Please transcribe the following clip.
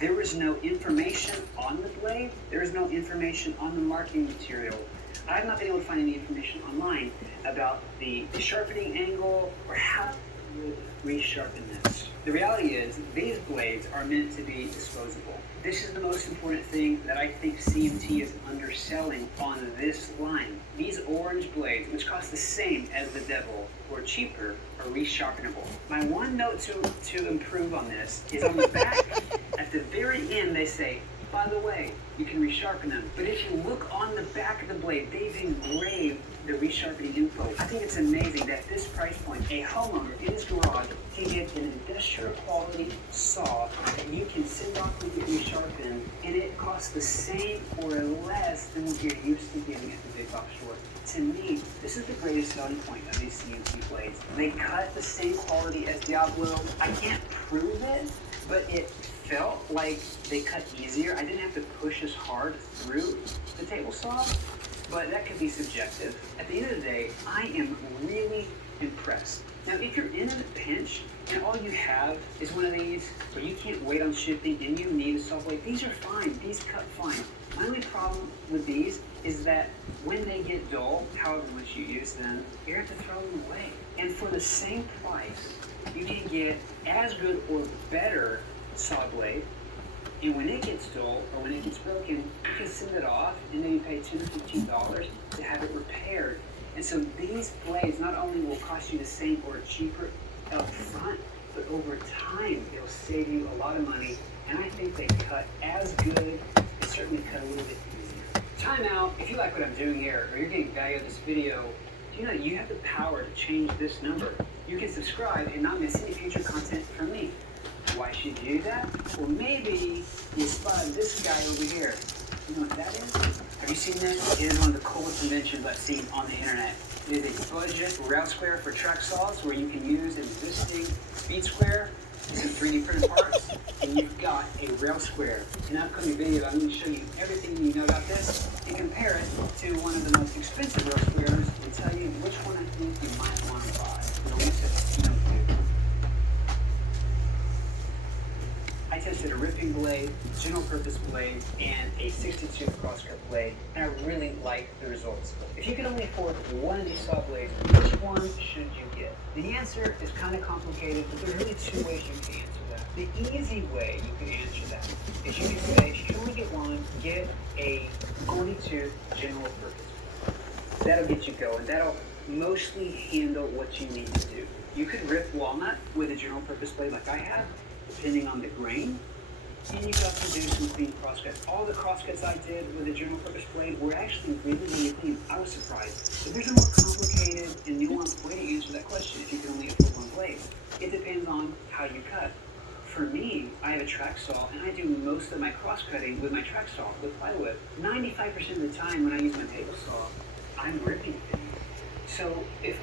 There was no information on the blade. There was no information on the marketing material. I've not been able to find any information online about the sharpening angle or how to resharpen this. The reality is these blades are meant to be disposable. This is the most important thing that I think CMT is underselling on this line. These orange blades, which cost the same as the Devil or cheaper, are resharpenable. My one note to improve on this is on the back. At the very end, they say, by the way, you can resharpen them. But if you look on the back of the blade, they've engraved the resharpening info. I think it's amazing that at this price point, a homeowner in his garage can get an industrial quality saw that you can send off to get resharpened, and it costs the same or less than what you're used to getting at the big box store. To me, this is the greatest selling point of these CNC blades. They cut the same quality as Diablo. I can't prove it, but it felt like they cut easier. I didn't have to push as hard through the table saw, but that could be subjective. At the end of the day, I am really impressed. Now, if you're in a pinch and all you have is one of these, or you can't wait on shipping and you need a saw blade, these are fine. These cut fine. My only problem with these is that when they get dull, however much you use them, you have to throw them away. And for the same price, you can get as good or better saw blade, and when it gets dull or when it gets broken, you can send it off and then you pay $10 to $15 to have it repaired. And so these blades not only will cost you the same or cheaper up front, but over time it'll save you a lot of money, and I think they cut as good and certainly cut a little bit easier. Time out. If you like what I'm doing here or you're getting value out of this video, do you know you have the power to change this number? You can subscribe and not miss any future content from me. Why should you do that? Well, maybe you spotted this guy over here. You know what that is? Have you seen this? It is one of the coolest inventions I've seen on the internet. It is a budget rail square for track saws where you can use an existing speed square, some 3D printed parts, and you've got a rail square. In an upcoming video, I'm going to show you everything you know about this and compare it to one of the most expensive rail squares and tell you which one I think you might want to buy. I tested a ripping blade, general purpose blade, and a 62 crosscut blade, and I really like the results. If you could only afford one of these saw blades, which one should you get? The answer is kind of complicated, but there are really two ways you can answer that. The easy way you can answer that is you can say, if you can only get one, get a 42 general purpose blade. That'll get you going. That'll mostly handle what you need to do. You could rip walnut with a general purpose blade like I have, depending on the grain, and you can also do some clean crosscuts. All the crosscuts I did with a general purpose blade were actually really, really clean. I was surprised. But there's a more complicated and nuanced way to answer that question if you can only afford one blade. It depends on how you cut. For me, I have a track saw, and I do most of my cross cutting with my track saw, with plywood. 95% of the time when I use my table saw, I'm ripping things. So if